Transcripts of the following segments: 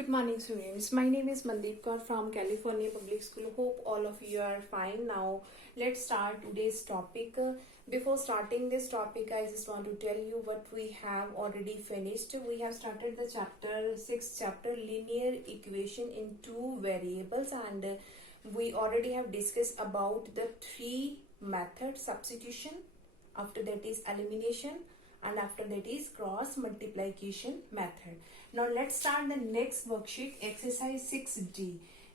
Good morning, students. My name is Mandeep Kaur from California Public School. Hope all of you are fine. Now, let's start today's topic. Before starting this topic, I just want to tell you what we have already finished. We have started the sixth chapter, linear equation in two variables, and we already have discussed about the three methods: substitution, after that is elimination, and after that is cross multiplication method. Now let's start the next worksheet, exercise 6D.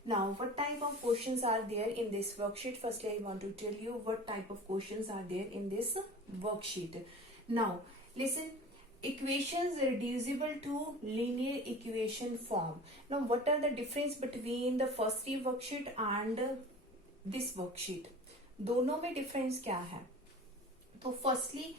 Now what type of questions are there in this worksheet? Firstly, I want to tell you what type of questions are there in this worksheet. Now listen, equations reducible to linear equation form. Now what are the difference between the first three worksheet and this worksheet? दोनों में difference क्या है? तो firstly,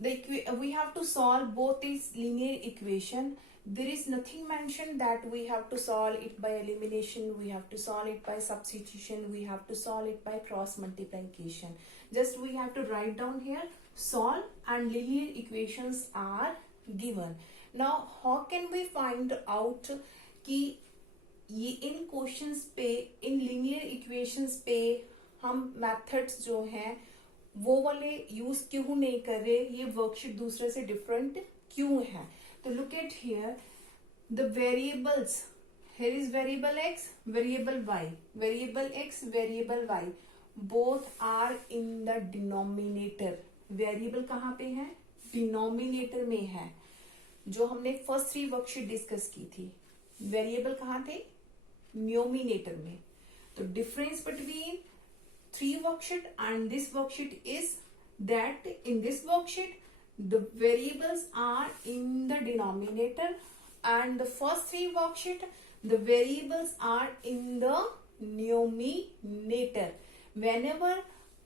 we have to solve both these linear equation. There is nothing mentioned that we have to solve it by elimination, we have to solve it by substitution, we have to solve it by cross multiplication. Just we have to write down here solve and linear equations are given. Now how can we find out कि ये इन questions पे, इन linear equations पे हम methods जो हैं वो वाले use क्यों नहीं कर रहे, ये वर्कशीट दूसरे से डिफरेंट क्यों है? तो look at here the variables, here is variable x, variable y, variable x, variable y, both are in the denominator. Variable कहाँ पे है? डिनोमिनेटर में है. जो हमने फर्स्ट थ्री वर्कशीट डिस्कस की थी, वेरिएबल कहाँ थे? न्यूमिनेटर में. तो difference between three worksheet and this worksheet is that in this worksheet the variables are in the denominator, and the first three worksheet the variables are in the numerator. Whenever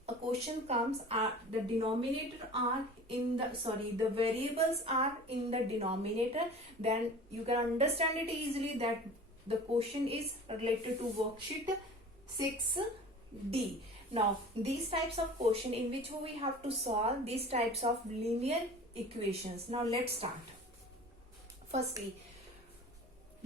a question comes, the denominator are in the variables are in the denominator, then you can understand it easily that the question is related to worksheet 6D. Now these types of question in which we have to solve these types of linear equations. Now let's start. Firstly,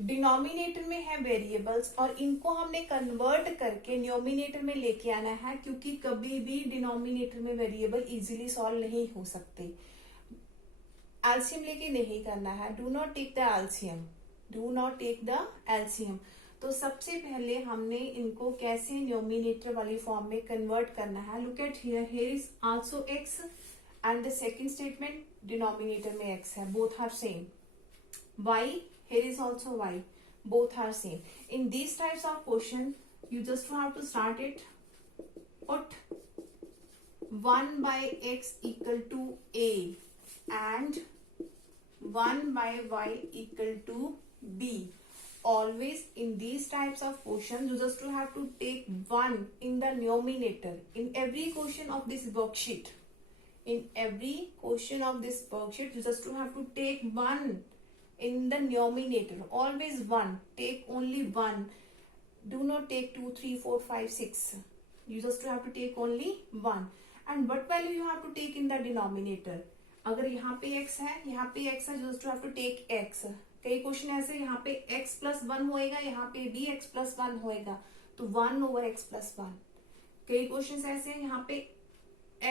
denominator में है variables और इनको हमने convert करके numerator में लेके आना है, क्योंकि कभी भी डिनोमिनेटर में वेरिएबल इजीली सॉल्व नहीं हो सकते. एलसीएम लेके नहीं करना है. Do not take the LCM, do not take the LCM. तो सबसे पहले हमने इनको कैसे न्यूमिनेटर वाली फॉर्म में कन्वर्ट करना है. Look at here, here is also x and the second statement denominator में एक्स है, both are same. Y, here is also y, both are same. In this types of question you just have to start it. Put 1 by x equal to a and 1 by y equal to b. Always in these types of questions you just have to take 1 in the numerator. In every question of this worksheet, in every question of this worksheet you just have to take 1 in the numerator. Always 1, take only 1. Do not take 2, 3, 4, 5, 6. You just have to take only 1. And what value you have to take in the denominator? अगर यहाँ पे x है, यहाँ पे x है, you just have to take x. कई question ऐसे यहाँ पे x प्लस 1 होएगा, यहाँ पे भी x प्लस 1 होएगा, तो 1 ओवर x प्लस 1. कई क्वेश्चन ऐसे यहाँ पे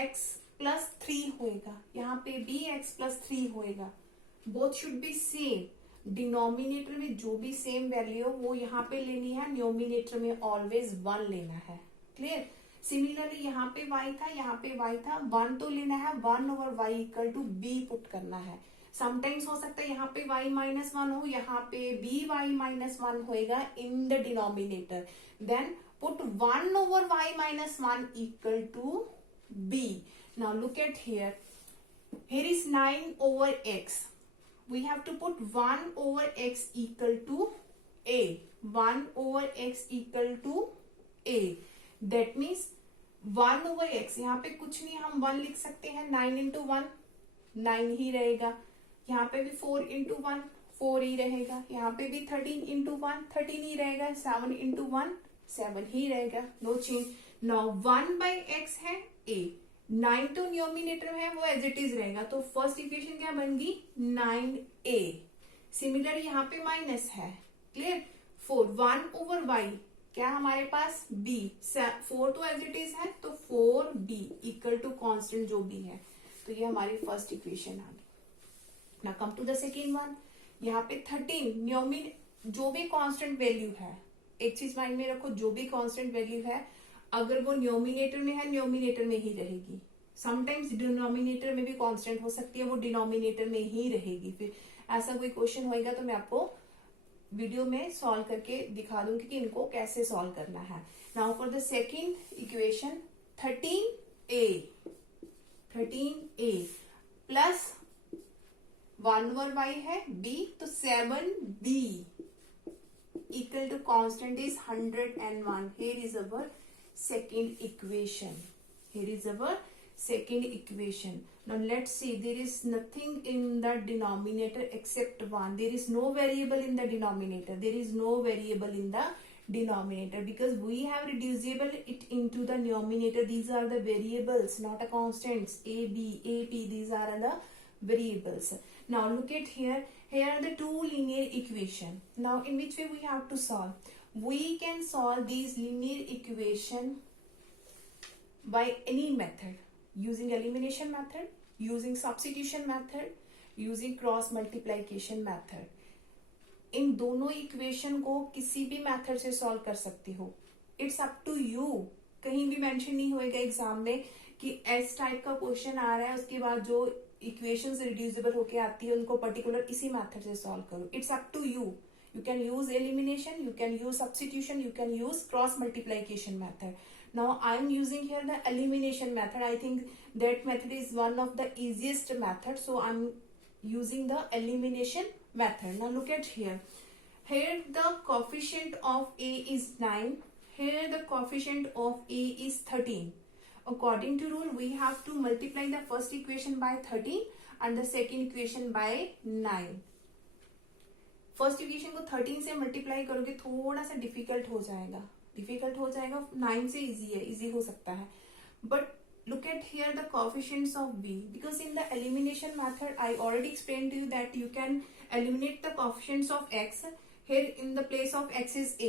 x प्लस 3 होएगा, यहाँ पे भी x प्लस 3 होएगा. Both should be same. Denominator में जो भी सेम वैल्यू हो वो यहाँ पे लेनी है, न्यूमिनेटर में ऑलवेज 1 लेना है. क्लियर? सिमिलरली यहाँ पे y था, यहाँ पे y था, 1 तो लेना है, 1 over y equal to b put करना है. समटाइम्स हो सकता है यहाँ पे y माइनस 1 हो, यहाँ पे भी y माइनस 1 होएगा in the denominator. Then put 1 over y minus 1 equal to b. Now look at here, here is 9 over x. We have to put 1 over x equal to a. 1 over x equal to a. That means 1 over x, यहाँ पे कुछ नहीं, हम 1 लिख सकते हैं. 9 into 1 9 ही रहेगा. यहाँ पे भी 4 इंटू 1 4 ही रहेगा. यहाँ पे भी 13 इंटू 1 13 ही रहेगा. 7 इंटू 1 7 ही रहेगा. No change. Now 1 by x है a, 9 तो न्यूमिनेटर में है, वो एज इट इज रहेगा. तो फर्स्ट इक्वेशन क्या बन गई? 9a. सिमिलर यहाँ पे माइनस है, क्लियर। 4 1/y क्या हमारे पास b, 4 तो एज इट इज है तो 4b इक्वल टू कांस्टेंट जो भी है, तो ये हमारी फर्स्ट इक्वेशन आ गई। Now come to the second one. यहाँ पे 13 न्योमिन जो भी कांस्टेंट वैल्यू है, एक चीज माइंड में रखो, जो भी कांस्टेंट वैल्यू है अगर वो न्योमिनेटर में है न्योमिनेटर में ही रहेगी। समटाइम्स डिनोमिनेटर में भी कांस्टेंट हो सकती है, वो डिनोमिनेटर में ही रहेगी। फिर ऐसा कोई क्वेश्चन होएगा तो मैं आपको वीडियो में सॉल्व करके दिखा दूंगी कि इनको कैसे सॉल्व करना है। Now for the second equation 13a plus 1/y है b, तो 7b equal to constant is 101. Here is our second equation. Now let's see, there is nothing in the denominator except 1. There is no variable in the denominator. Because we have reducible it into the numerator. These are the variables, not a constants. A, B, these are the variables. Now look at here. Here are the two linear equation. Now in which way we have to solve? We can solve these linear equation by any method. Using elimination method, using substitution method, using cross multiplication method. इन दोनों equation को किसी भी method से solve कर सकती हो. It's up to you. कहीं भी मेंशन नहीं होएगा एग्जाम में कि एस टाइप का क्वेश्चन आ रहा है उसके बाद जो इक्वेशंस रिड्यूसिबल होके आती है उनको पर्टिकुलर इसी मेथड से सॉल्व करो. It's up to you. You can use elimination, you can use substitution, you can use cross multiplication method. Now I am using here the elimination method. I think that method is one of the easiest method, so I am using the elimination method. Now look at here. Here the coefficient of a is 9. Here the coefficient of a is 13. According to rule, we have to multiply the first equation by 13 and the second equation by 9. First equation को 13 से multiply करोगे थोड़ा सा difficult हो जाएगा. 9 से easy हो सकता है. But look at here the coefficients of b, because in the elimination method I already explained to you that you can eliminate the coefficients of x. Here in the place of x is a.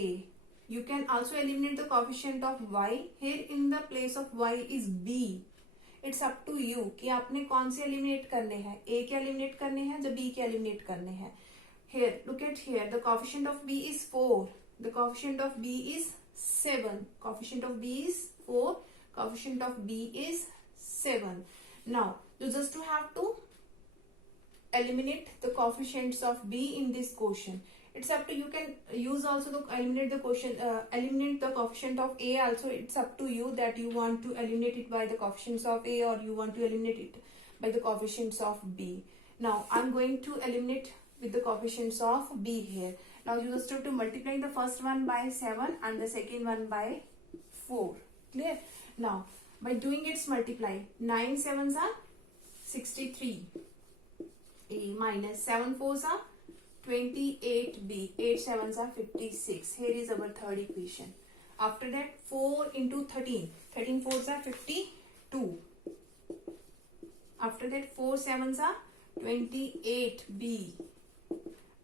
You can also eliminate the coefficient of y. Here in the place of y is b. It's up to you कि आपने कौन से eliminate करने हैं. a के eliminate करने हैं या b के eliminate करने हैं. Here, look at here. The coefficient of b is 4. The coefficient of b is 7. Coefficient of b is 4. Coefficient of b is 7. Now, you just have to eliminate the coefficients of b in this quotient. It's up to you. Can use also the eliminate the quotient, eliminate the coefficient of a also. It's up to you that you want to eliminate it by the coefficients of a or you want to eliminate it by the coefficients of b. Now, I'm going to eliminate with the coefficients of b here. Now you just have to multiply the first one by 7 and the second one by 4. Clear? Now by doing its multiply, 9 7s are 63 a minus 7 4s are 28b, 8 7s are 56. Here is our third equation. After that 4 into 13, 13 4s are 52. After that 4 7s are 28b.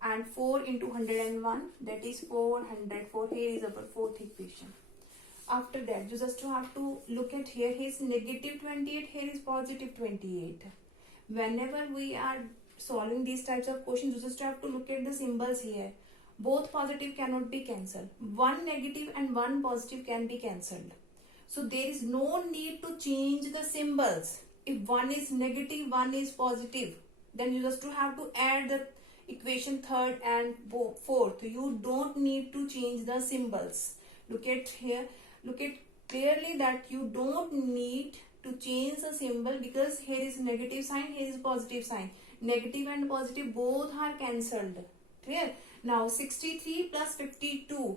And 4 into 101, that is 404. Here is our fourth equation. After that, you just have to look at here. Here is negative 28. Here is positive 28. Whenever we are solving these types of questions, you just have to look at the symbols here. Both positive cannot be cancelled. One negative and one positive can be cancelled. So there is no need to change the symbols. If one is negative, one is positive, then you just have to add the equation third and fourth. You don't need to change the symbols. Look at here. Look at clearly that you don't need to change the symbol because here is negative sign, here is positive sign. Negative and positive both are cancelled. Clear? Now 63 plus 52.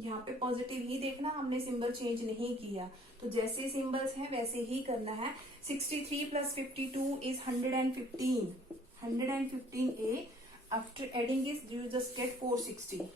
यहाँ पे positive ही देखना, हमने symbol change नहीं किया, तो जैसे symbols हैं वैसे ही करना है. 63 plus 52 is 115. 115a. After adding this, you just get 460.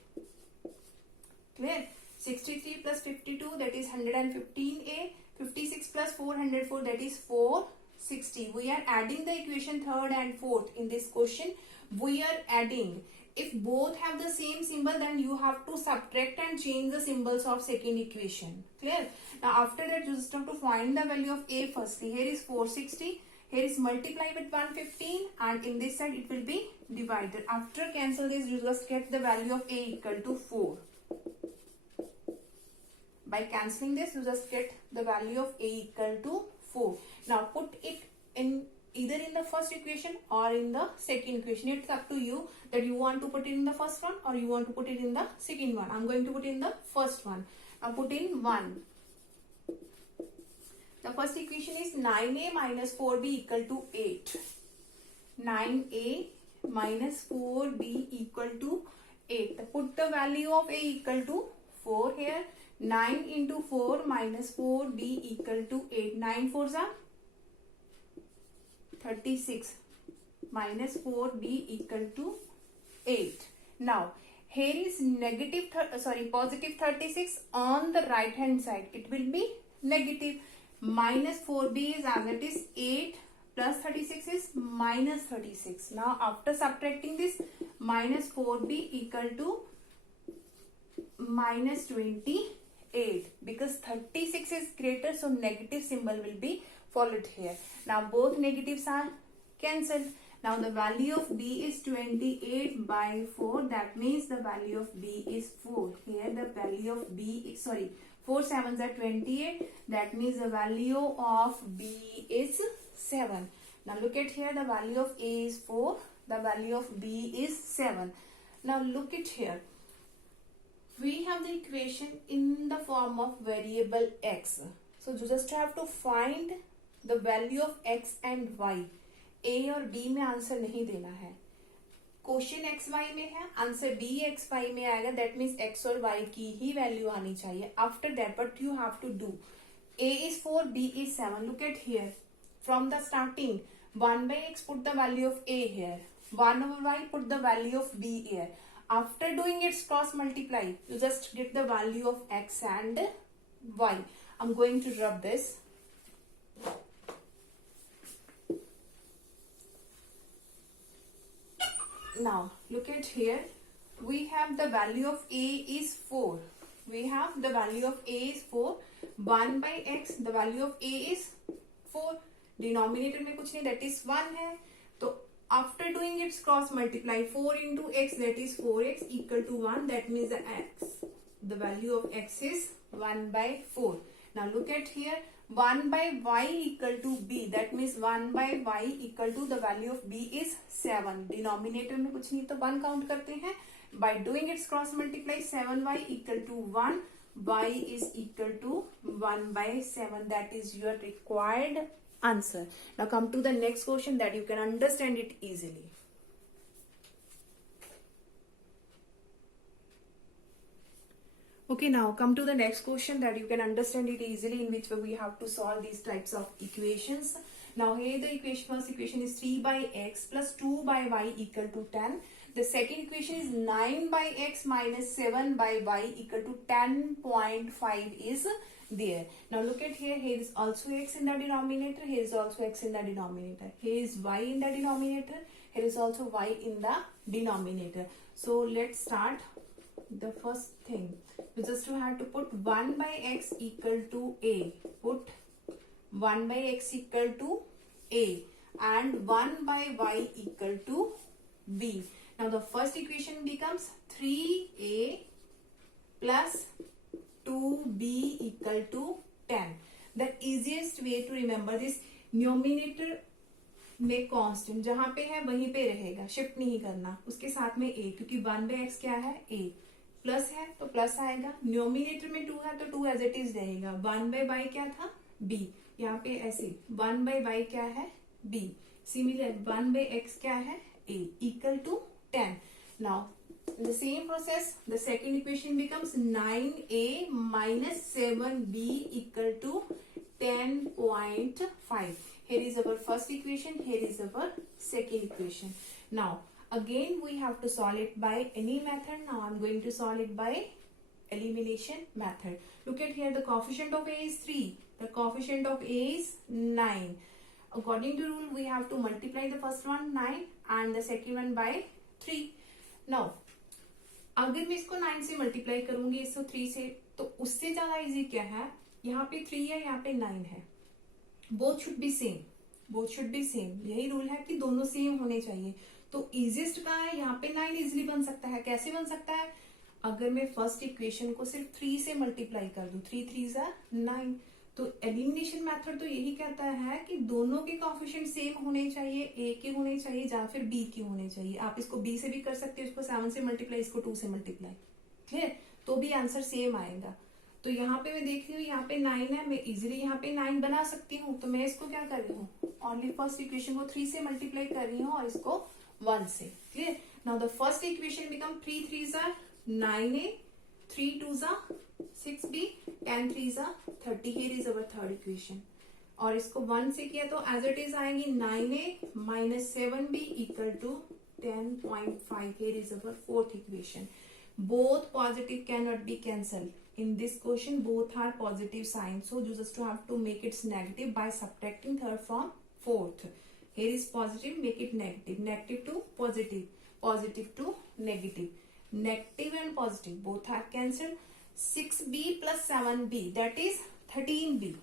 Clear? 63 plus 52, that is 115a. 56 plus 404, that is 460. We are adding the equation third and fourth in this question. We are adding if both have the same symbol, then you have to subtract and change the symbols of second equation. Clear? Now after that, you just have to find the value of a firstly. Here is 460. Here is multiply with 115, and in this side it will be divided. After cancel this, you just get the value of a equal to 4. By cancelling this, you just get the value of a equal to 4. Now put it in either in the first equation or in the second equation. It's up to you that you want to put it in the first one or you want to put it in the second one. I'm going to put in the first one. Now put in 1. The first equation is 9a minus 4b equal to 8. 9a minus 4b equal to 8. Put the value of a equal to 4 here. 9 into 4 minus 4b equal to 8. 9 4s are 36 minus 4b equal to 8. Now here is positive 36 on the right hand side. It will be negative. Minus 4b is as it is 8 plus 36 is minus 36. Now after subtracting this, minus 4b equal to minus 28, because 36 is greater, so negative symbol will be followed here. Now both negatives are cancelled. Now the value of b is 28 by 4. That means the value of b is 4. Here the value of b is 4 7s are 28. That means the value of b is 7. Now look at here, the value of a is 4. The value of b is 7. Now look at here. We have the equation in the form of variable x. So you just have to find the value of x and y. A और b में answer नहीं देना है. Question x y में है, answer B x y में आएगा. That means x और वाई की ही वैल्यू आनी चाहिए. After that what you have to do, a is 4, b is 7. Look at here. From the starting, 1 by x put the value of a here. 1 over y put the value of b here. After doing its cross multiply, you just get the value of x and y. I'm going to rub this. Now look at here. We have the value of a is 4. We have the value of a is 4. 1 by x, the value of a is 4. Denominator में कुछ नहीं, that is 1 है. तो after doing its cross multiply, 4 into x, that is 4x equal to 1. That means the value of x is 1 by 4. Now look at here. 1 by y equal to b. That means 1 by y equal to the value of b is 7. Denominator में कुछ नहीं तो 1 count करते हैं. By doing its cross multiply, 7y equal to 1. Y is equal to 1 by 7. That is your required answer. Now come to the next question that you can understand it easily. Okay, now come to the next question that you can understand it easily, in which way we have to solve these types of equations. Now here the first equation is 3 by x plus 2 by y equal to 10. The second equation is 9 by x minus 7 by y equal to 10.5 is there. Now look at here. Here is also x in the denominator. Here is also x in the denominator. Here is y in the denominator. Here is also y in the denominator. So let's start. The first thing, you just have to put 1 by x equal to a. Put 1 by x equal to a and 1 by y equal to b. Now the first equation becomes 3a plus 2b equal to 10. The easiest way to remember this, numerator में constant जहां पे है वहीं पे रहेगा, shift नहीं करना. उसके साथ में a, क्योंकि 1 by x क्या है a, प्लस है तो प्लस आएगा. न्यूमिनेटर में 2 है तो 2 एज इट इज रहेगा. 1 by y क्या था b, यहाँ पे ऐसे 1 by y क्या है b. सिमिलर 1 by x क्या है a equal to 10. Now in the same process, the second equation becomes 9a minus 7b equal to 10.5. Here is our first equation. Here is our second equation. Now again we have to solve it by any method. Now I'm going to solve it by elimination method. Look at here. The coefficient of a is 3. The coefficient of a is 9. According to rule, we have to multiply the first one 9 and the second one by 3. Now अगर मैं इसको 9 से multiply करूंगी, इसको 3 से, तो उससे ज्यादा इजी क्या है, यहाँ पे 3 है, यहाँ पे 9 है, both should be same, both should be same, यही रूल है कि दोनों सेम होने चाहिए। तो इजिएस्ट का है, यहाँ पे 9 इजिली बन सकता है। कैसे बन सकता है, अगर मैं फर्स्ट इक्वेशन को सिर्फ 3 से मल्टीप्लाई कर दूं, 3 3 जा 9, तो एलिमिनेशन मेथड तो यही कहता है कि दोनों के कोएफिशिएंट सेम होने चाहिए, ए के होने चाहिए या फिर बी के होने चाहिए। आप इसको बी से भी कर सकते हो, इसको 7 से मल्टीप्लाई, इसको 2 से मल्टीप्लाई, क्लियर, तो भी आंसर सेम आएगा। तो यहाँ पे मैं देख रही हूँ, यहाँ पे 9 है, मैं इजिली यहाँ पे 9 बना सकती हूँ। तो मैं इसको क्या कर रही हूँ, ओनली फर्स्ट इक्वेशन को 3 से मल्टीप्लाई कर रही हूँ और इसको 1 से, clear. Now the first equation become 3 3 जा 9a, 3 2 जा 6b, 10 3 जा 30। Here is our third equation. और इसको 1 से किया तो एज इट इज आएगी 9a minus 7b equal to 10.5। Here is our fourth equation. Both positive can not be cancel in this question, both are positive signs, so you just have to make it negative by subtracting third from fourth. Here is positive, make it negative, negative to positive, positive to negative, negative and positive both are cancelled. 6b plus 7b, that is 13b.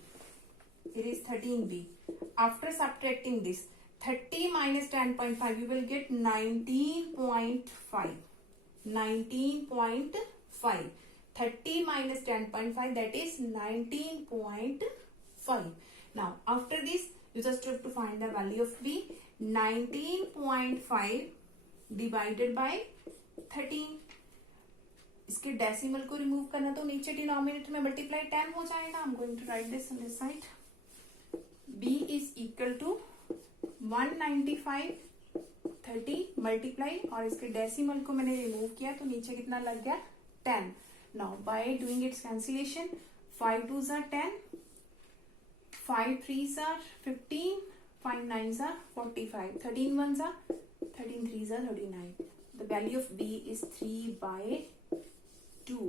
It is 13b. After subtracting this, 30 minus 10.5, you will get 19.5. 19.5. 30 minus 10.5, that is 19.5. Now after this, you just have to find the value of b. 19.5 divided by 13. इसके decimal को remove करना, तो नीचे denominator में multiply 10 हो जाएगा। I'm going to write this on this side. b is equal to 195, 30 multiply, और इसके डेसिमल को मैंने रिमूव किया तो नीचे कितना लग गया, 10. Now by doing its cancellation, 5 2s are 10, 5 3s are 15, 5 9s are 45, 13 1s are 13 3s are 39. The value of b is 3/2.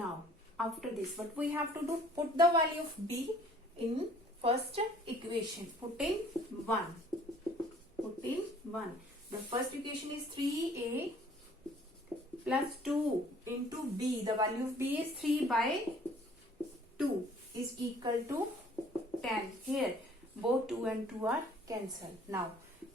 Now after this, what we have to do, put the value of b in first equation. Put in 1. Put in 1. The first equation is 3a plus 2 into b. The value of b is 3/2 is equal to 10. Here both 2 and 2 are cancelled. Now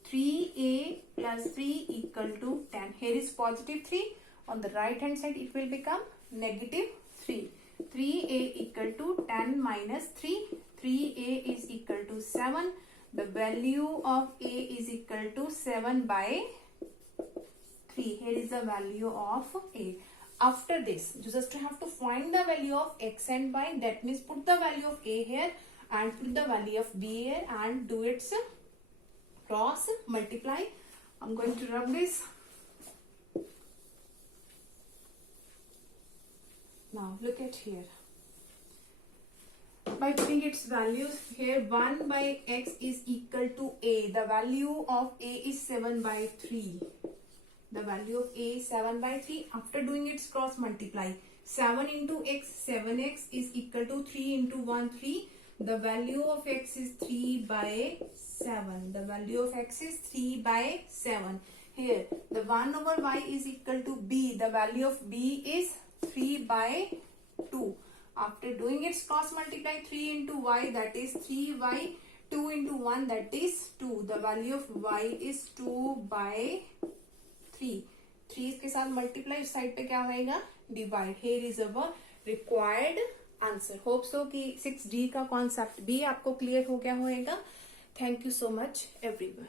3a plus 3 equal to 10. Here is positive 3. On the right hand side it will become negative 3. 3a equal to 10 minus 3. 3a is equal to 7. The value of a is equal to 7/3. Here is the value of a. After this, you just have to find the value of x and y. That means put the value of a here and put the value of b here and do its cross multiply. I'm going to rub this. Now look at here. By putting its values here, 1 by x is equal to a. The value of a is 7/3. The value of a is 7/3. After doing its cross multiply, 7 into x, 7x is equal to 3 into 1, 3. The value of x is 3/7. The value of x is 3/7. Here, the 1 over y is equal to b. The value of b is 3/2. After doing its cross multiply, 3 into y, that is 3y. 2 into 1, that is 2. The value of y is 2/3. 3 इसके साथ multiply, इस side पे क्या होएगा, divide. Here is our required answer. Hope so कि 6D का concept भी आपको क्लियर हो गया होएगा. Thank you so much everyone.